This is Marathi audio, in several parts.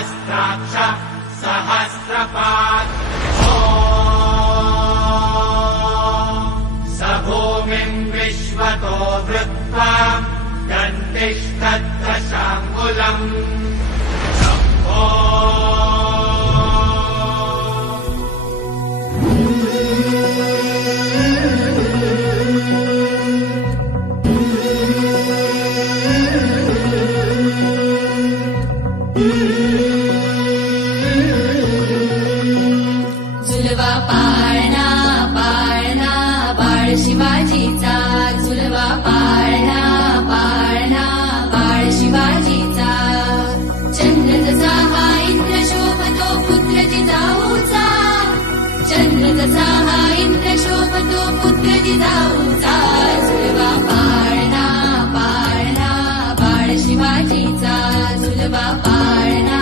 सहस्राक्ष सहस्रपात् स भूमिम् विश्वतो वृत्वा दन्तिष्ठद्दशाङ्गुलम् शम्भो झुलवा पाळणा पाळणा बाळ शिवाजीचा झुलवा पाळणा पाळणा बाळ शिवाजीचा चंद्र जसा हा इंद्र शोभतो पुत्र जिजाऊचा चंद्र जसा हा इंद्र शोभतो पुत्र जिजाऊचा झुलवा पाळणा पाळणा बाळ शिवाजीचा झुलवा पाळणा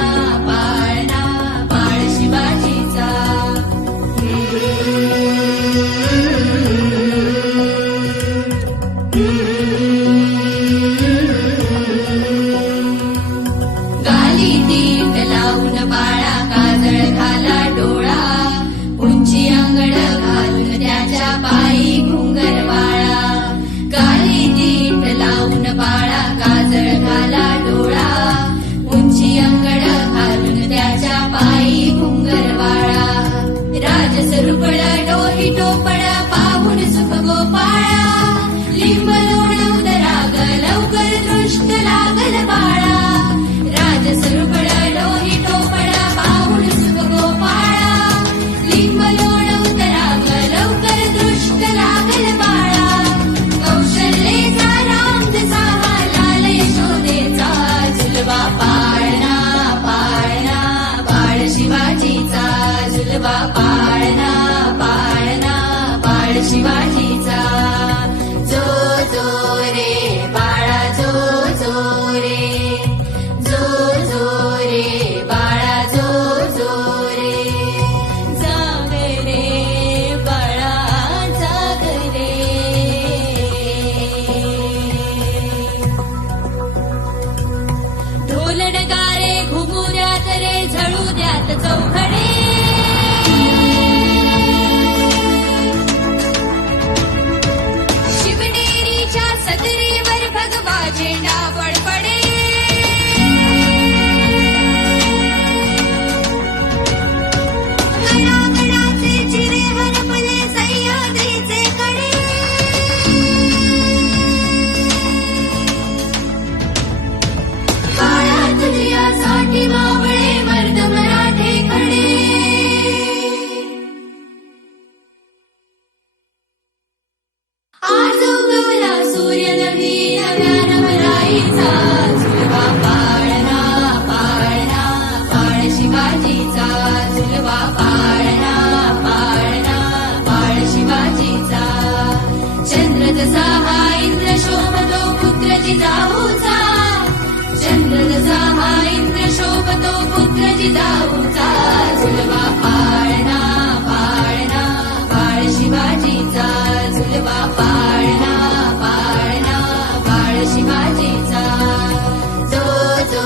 पाळणा बाळ शिवाजीचा गाली दीट लावून बाळा काजळ घाला डोळा उंची अंगड घालून त्याच्या पायी घुंगर वाळा गाली दीट लावून बाळा काजळ घाला डोळा उंची अंगड घालून त्याच्या पायी घुंगर वाळा राजस रुपळ डोही टोपळ पाहून सुख गोपाळा लिंब लोणवद राग लवकर दृष्ट लागल बाळा राजस रुपळ डोही टोपळ पाहून सुख गोपाळा लिंब लोणवद राग लवकर दृष्ट लागल बाळा कौशल्येचा राम जसा हा लाल यशोदेचा झुलवा पाळणा पाळणा बाळ शिवाजीचा झुलवा पाळणा पाळणा बाळ शिवाजीचा जो जो रे बाळा जो जो रे जो जो रे बाळा जो जो रे जाग रे बाळा जाग रे ढोल नगारे घुमू द्यात रे झळू द्यात चौघडे शिवनेरीच्या सदरेवर भगवा झेंडा फडफडे गडागडाचे चिरे हरपले सह्याद्रीचे कडे बाळा तुझ्यासाठी मावळे मर्द मराठे खडे आज उगवला सूर्य नवी नव्यान भराईचा झुलवा पाळणा पाळणा बाळ शिवाजीचा झुलवा पाळणा पाळणा बाळ शिवाजीचा चंद्र जसा हा इंद्र शोभतो पुत्र जिजाऊचा चंद्र जसा हा इंद्र शोभतो पुत्र जिजाऊचा झुलवा पाळणा पाळणा बाळ शिवाजीचा झुलवा पाळणा पाळणा बाळ शिवाजीचा जो जो